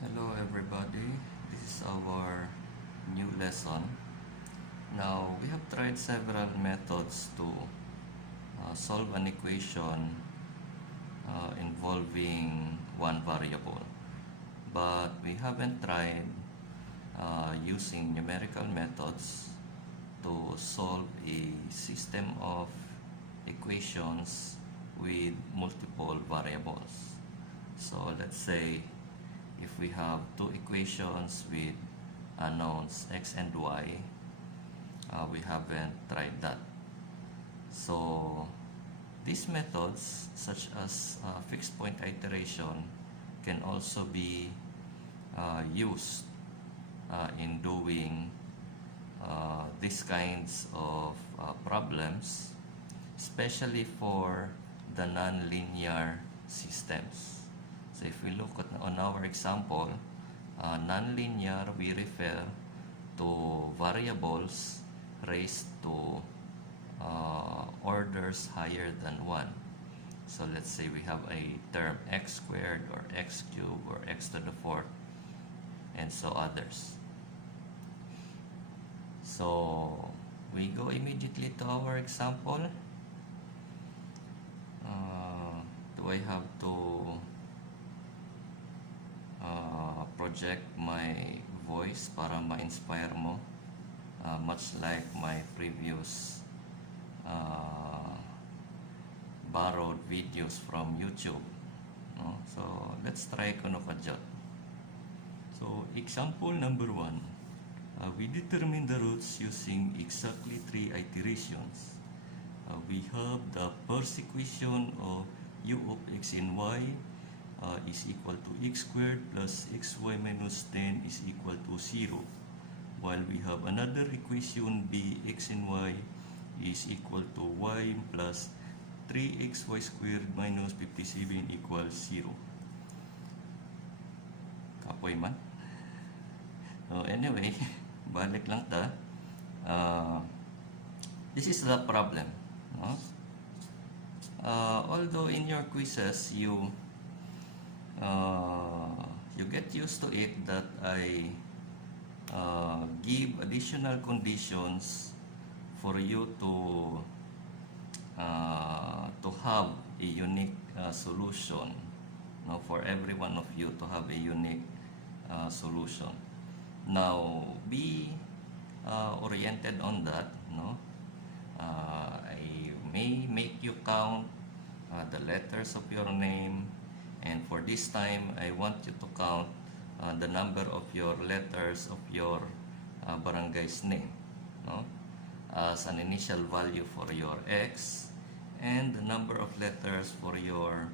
Hello everybody, this is our new lesson. Now we have tried several methods to solve an equation involving one variable, but we haven't tried using numerical methods to solve a system of equations with multiple variables. So let's say if we have two equations with unknowns x and y, we haven't tried that. So these methods, such as fixed point iteration, can also be used in doing these kinds of problems, especially for the nonlinear systems. So if we look at on our example, nonlinear, we refer to variables raised to orders higher than 1. So let's say we have a term x squared or x cubed or x to the fourth and so others. So we go immediately to our example. Do I have to project my voice para ma-inspire mo? Much like my previous borrowed videos from YouTube. No? So let's try kuno kadjot. So example number 1. We determine the roots using exactly 3 iterations. We have the first equation of u of x and y is equal to x squared plus xy minus 10 is equal to 0. While we have another equation b x and y is equal to y plus 3xy squared minus 57 equals 0. Kapoy man. So anyway, balik lang ta. This is the problem. No? Although in your quizzes you get used to it that I give additional conditions for you to have a unique solution. No, for every one of you to have a unique solution. Now be oriented on that. No, I may make you count the letters of your name, and for this time I want you to count the number of your letters of your barangay's name, no? As an initial value for your x, and the number of letters for your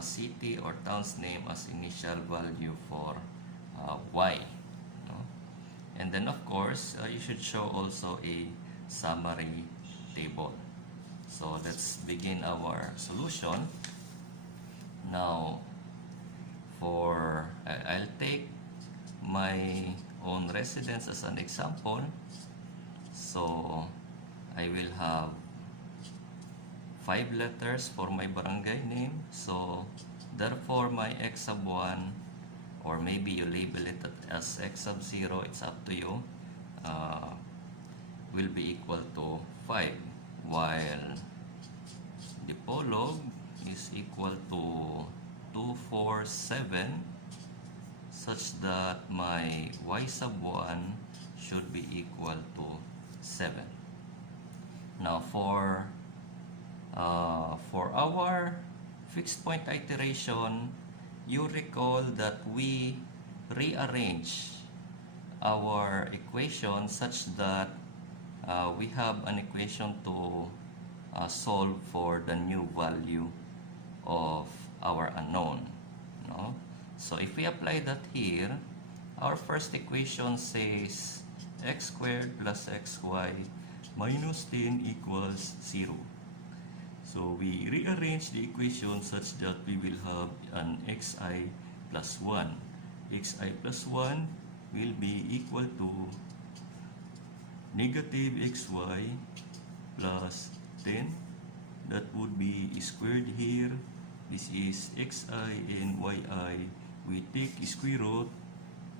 city or town's name as initial value for y, no? And then of course you should show also a summary table. So let's begin our solution. Now I'll take my own residence as an example. So I will have 5 letters for my barangay name. So therefore my x sub 1, or maybe you label it as x sub 0, it's up to you, will be equal to 5, while Dipolog is equal to 247, such that my y sub 1 should be equal to 7. Now for our fixed point iteration, you recall that we rearrange our equation such that we have an equation to solve for the new value of our unknown. No? So if we apply that here, our first equation says x squared plus xy minus 10 equals 0. So we rearrange the equation such that we will have an xi plus 1. Xi plus 1 will be equal to negative xy plus 10. That would be squared here. This is xi and yi we take square root,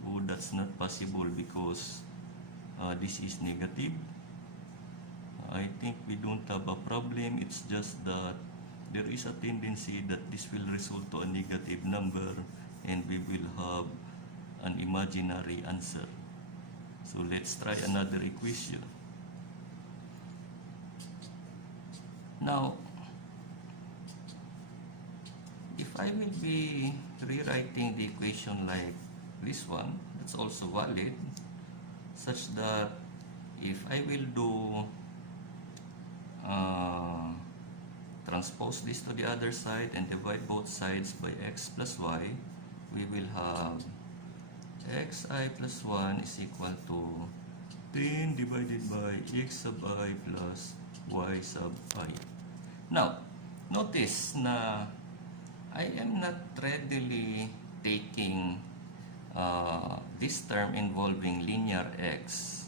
oh, that's not possible because this is negative. I think we don't have a problem. It's just that there is a tendency that this will result to a negative number and we will have an imaginary answer. So let's try another equation. Now, if I will be rewriting the equation like this one, that's also valid, such that if I will do transpose this to the other side and divide both sides by x plus y, we will have xi plus 1 is equal to 10 divided by x sub I plus y sub I. Now, notice na I am not readily taking this term involving linear x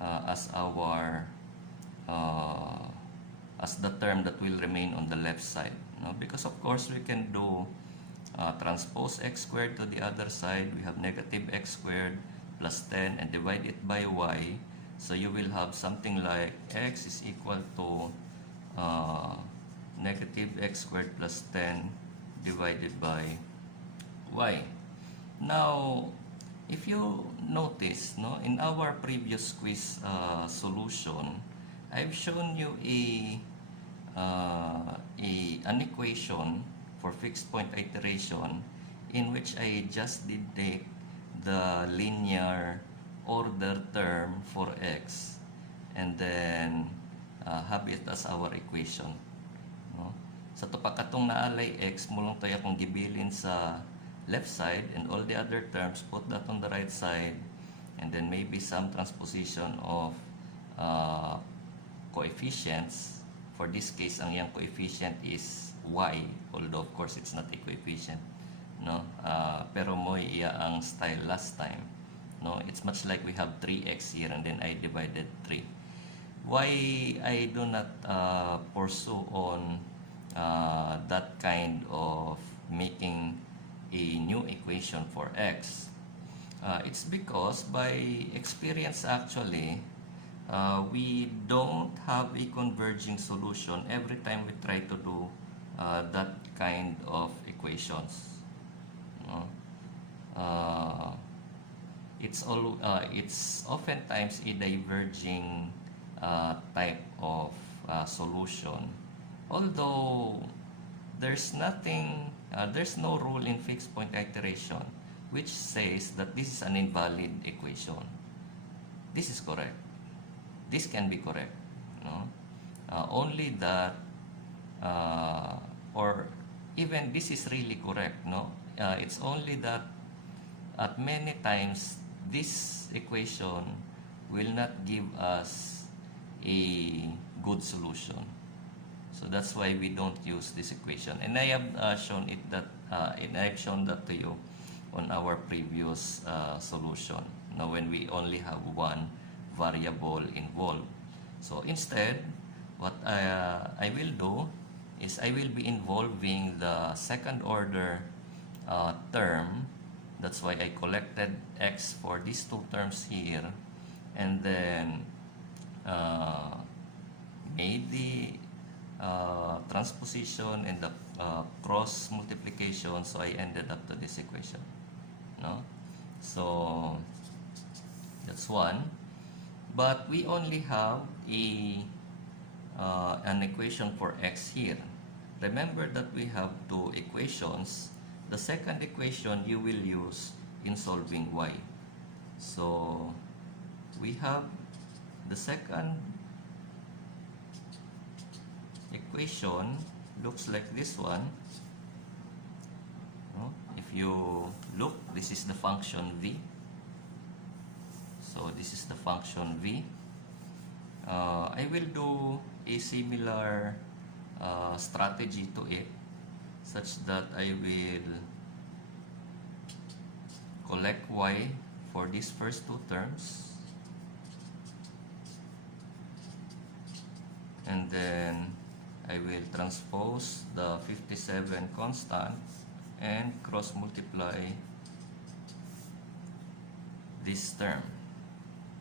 as our as the term that will remain on the left side, no? Because of course we can do transpose x squared to the other side. We have negative x squared plus 10 and divide it by y, so you will have something like x is equal to negative x squared plus 10 divided by y. Now, if you notice, no, in our previous quiz solution, I've shown you an equation for fixed point iteration in which I just did take the linear order term for x and then have it as our equation, no? Sa tupakatong naalay x, mulong tayo akong gibilin sa left side and all the other terms, put that on the right side and then maybe some transposition of coefficients. For this case, ang yang coefficient is y, although of course it's not a coefficient, no? Pero mo iya ang style last time, no? It's much like we have 3x here and then I divided 3. Why I do not pursue on that kind of making a new equation for x? It's because by experience actually, we don't have a converging solution every time we try to do that kind of equations, no? It's oftentimes a diverging type of solution, although there's no rule in fixed point iteration which says that this is an invalid equation. This is correct. This can be correct, no? Only that, or even this is really correct, no? It's only that at many times this equation will not give us a good solution. So that's why we don't use this equation. And I have shown it that, and I've shown that to you on our previous solution. Now, when we only have one variable involved. So instead, what I will do is I will be involving the second order term. That's why I collected x for these two terms here and then made the transposition and the cross multiplication, so I ended up to this equation, no? So that's one. But we only have an equation for x here. Remember that we have two equations. The second equation you will use in solving y. So we have the second equation looks like this one, no? If you look, this is the function v. So this is the function v. I will do a similar strategy to it, such that I will collect y for these first two terms and then I will transpose the 57 constant and cross multiply this term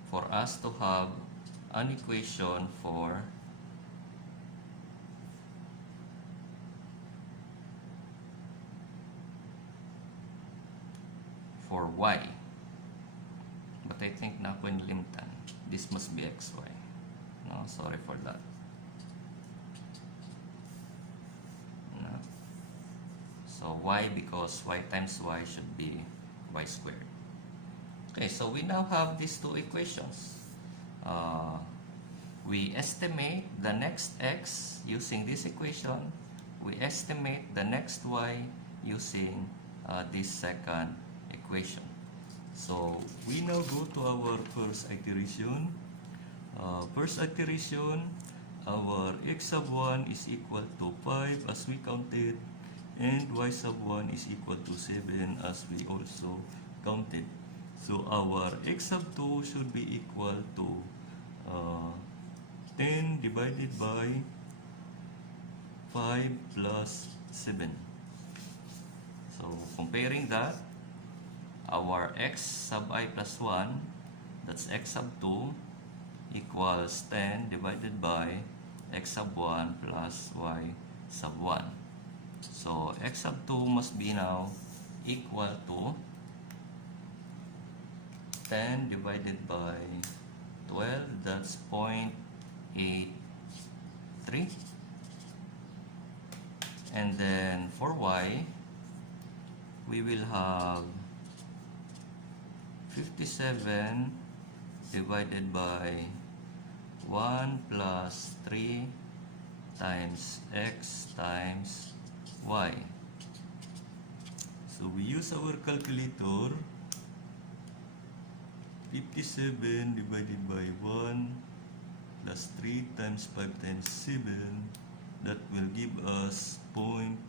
for us to have an equation for y. But I think na ako nilimtan. This must be xy. No, sorry for that. No. So y, because y times y should be y squared. Okay, so we now have these two equations. We estimate the next x using this equation. We estimate the next y using this second equation. So we now go to our first iteration. First iteration, our x sub 1 is equal to 5 as we counted, and y sub 1 is equal to 7 as we also counted. So our x sub 2 should be equal to 10 divided by 5 plus 7. So comparing that, our x sub I plus 1, that's x sub 2, equals 10 divided by x sub 1 plus y sub 1. So x sub 2 must be now equal to 10 divided by 12, that's 0.83. And then for y, we will have 57 divided by 1 plus 3 times x times y. So we use our calculator. 57 divided by 1 plus 3 times 5 times 7, that will give us 0.54.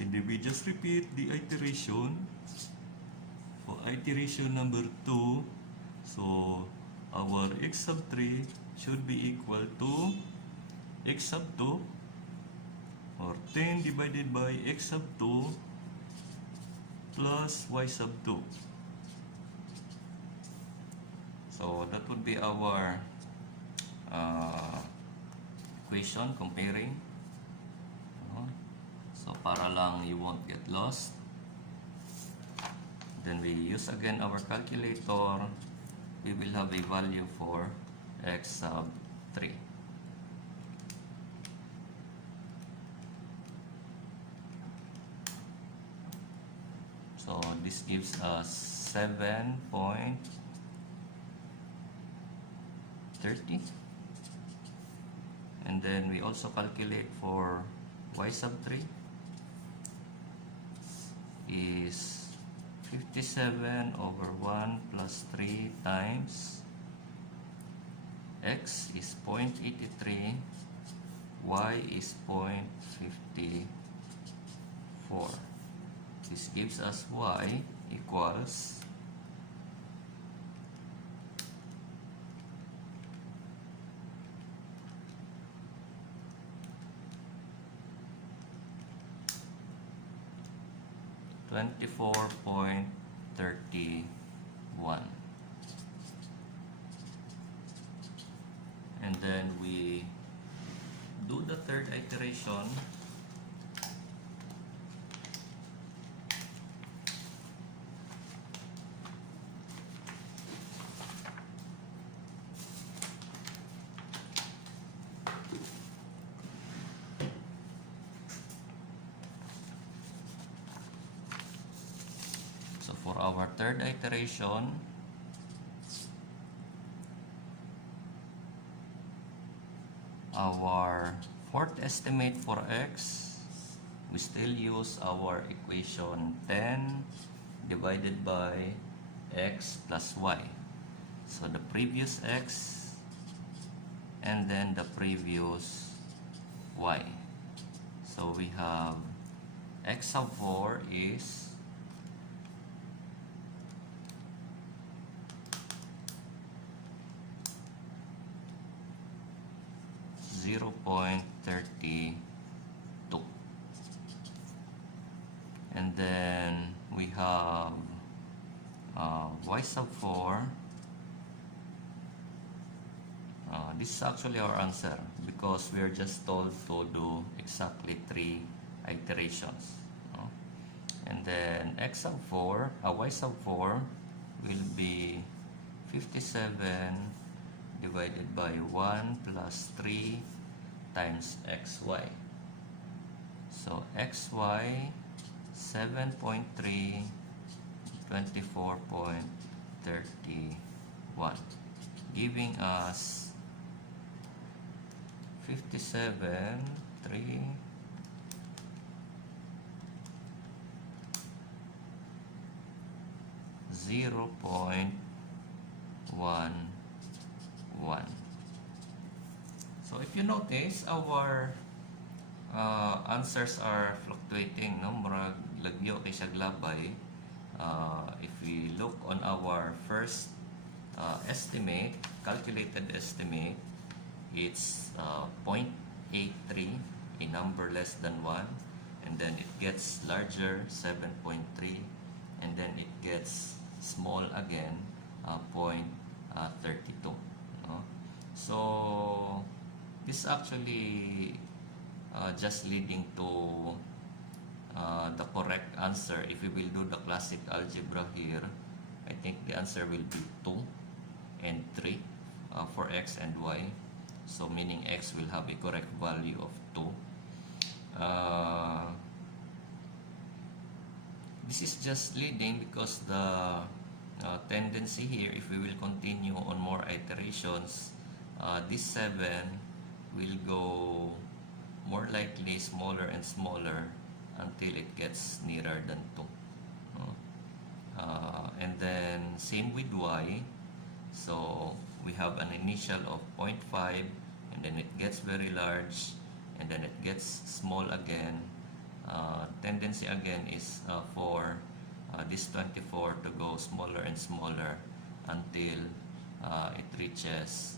And then we just repeat the iteration. For iteration number 2, so our x sub 3 should be equal to x sub 2, or 10 divided by x sub 2 plus y sub 2. So that would be our equation comparing. So para lang you won't get lost. Then we use again our calculator. We will have a value for x sub 3. So this gives us 7.30. And then we also calculate for y sub 3 is 57 over 1 plus 3 times x is 0.83, y is 0.54. This gives us y equals 24.31. And then we do the third iteration. So for our third iteration, our fourth estimate for x, we still use our equation 10 divided by x plus y. So the previous x and then the previous y. So we have x sub 4 is 0.3 32. And then we have y sub 4. This is actually our answer because we are just told to do exactly 3 iterations. And then y sub 4 will be 57 divided by 1 plus 3 times xy. So xy 7.3, 24.31, giving us 57, 3, 0.11. So if you notice, our answers are fluctuating, no? Murag lagyo kay siya glabay. If we look on our first estimate, calculated estimate, it's 0.83, a number less than 1, and then it gets larger, 7.3, and then it gets small again, 0.32. No? So this actually just leading to the correct answer. If we will do the classic algebra here, I think the answer will be 2 and 3 for x and y. So meaning x will have a correct value of 2. This is just leading because the tendency here, if we will continue on more iterations, this 7 will go more likely smaller and smaller until it gets nearer than 2. And then same with y. So we have an initial of 0.5, and then it gets very large, and then it gets small again. Tendency again is for this 24 to go smaller and smaller until it reaches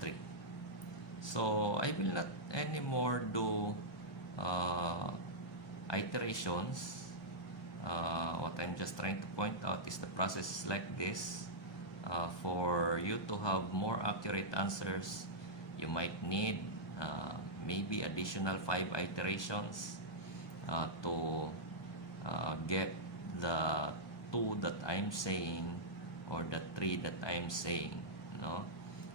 3. So I will not anymore do iterations. What I'm just trying to point out is the process is like this. For you to have more accurate answers, you might need maybe additional 5 iterations to get the 2 that I'm saying or the 3 that I'm saying, no?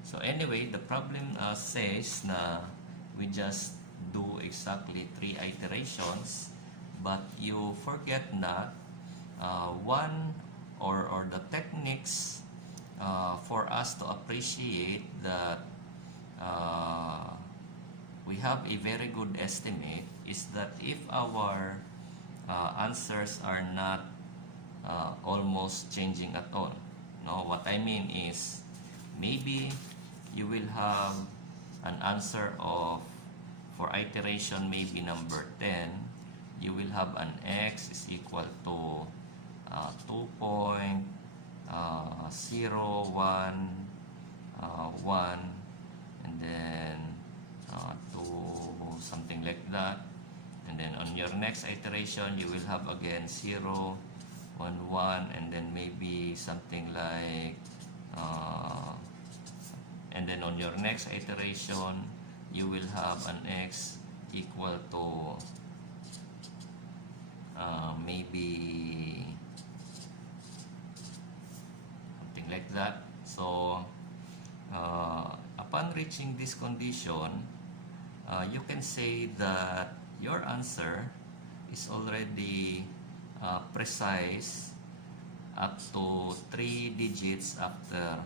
So anyway, the problem says na we just do exactly 3 iterations, but you forget that one or the techniques for us to appreciate that we have a very good estimate is that if our answers are not almost changing at all. No, what I mean is maybe you will have an answer of, for iteration maybe number 10, you will have an x is equal to 2.01, and then to something like that. And then on your next iteration, you will have again 0, 1, 1, and then maybe something like, and then on your next iteration, you will have an x equal to maybe something like that. So upon reaching this condition, you can say that your answer is already precise up to 3 digits after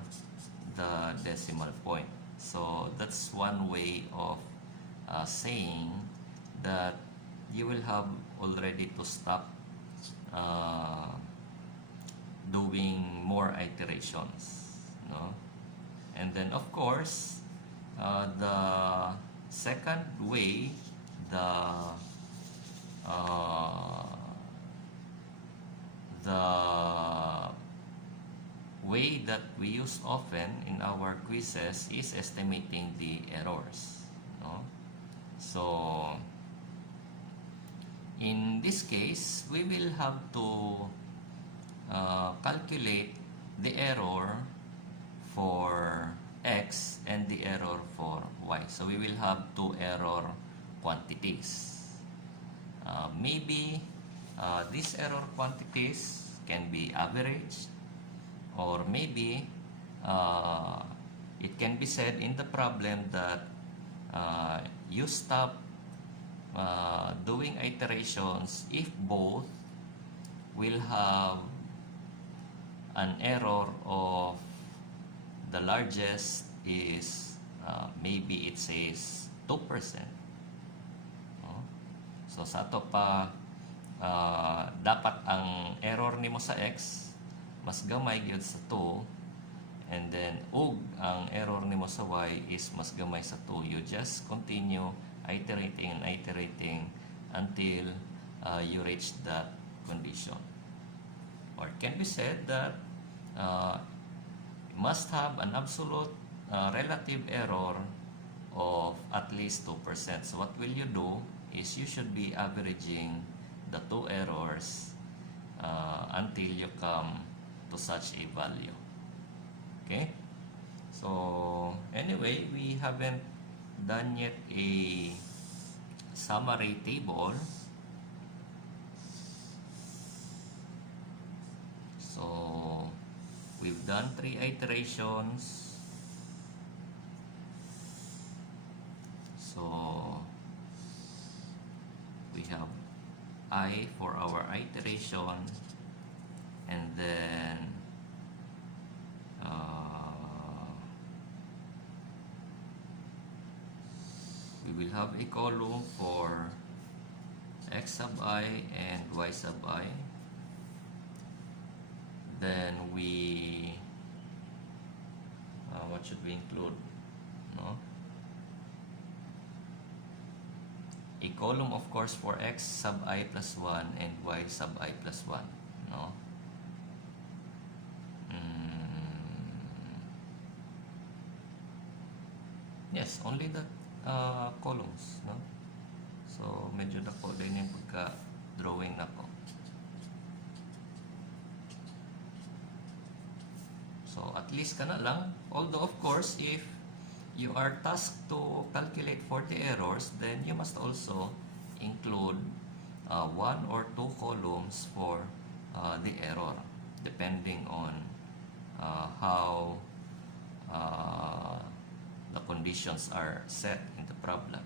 the decimal point. So that's one way of saying that you will have already to stop doing more iterations, no? And then of course the second way, the way that we use often in our quizzes is estimating the errors, no? So in this case, we will have to calculate the error for x and the error for y. So we will have two error quantities. Maybe these error quantities can be averaged, or maybe it can be said in the problem that you stop doing iterations if both will have an error of the largest is maybe it says 2%. No? So sa ato pa dapat ang error nimo sa x mas gamay gyud sa 2, and then ang error nimo sa y is mas gamay sa 2. You just continue iterating and iterating until you reach that condition. Or it can be said that you must have an absolute relative error of at least 2%. So what will you do is you should be averaging the two errors until you come to such a value. Okay? So anyway, we haven't done yet a summary table. So we've done 3 iterations. So we have I for our iteration, and then we will have a column for x sub I and y sub I. Then we what should we include? No? A column, of course, for x sub I plus 1 and y sub I plus 1. No? Yes, only the columns. No? So, medyo dako din yung pagka-drawing na ko. So, at least ka na lang. Although, of course, if you are tasked to calculate for the errors, then you must also include 1 or 2 columns for the error, depending on how the conditions are set in the problem.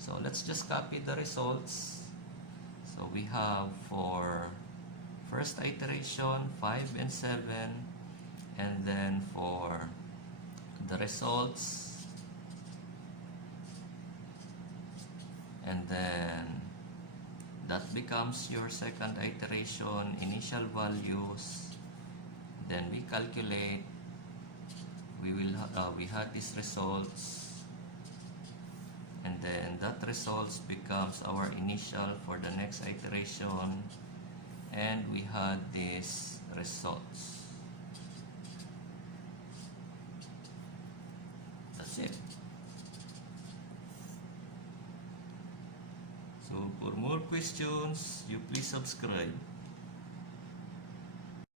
So let's just copy the results. So we have for first iteration 5 and 7, and then for the results, and then that becomes your second iteration, initial values. Then we calculate, we had these results, and then that results becomes our initial for the next iteration, and we had these results. That's it. So for more questions, you please subscribe.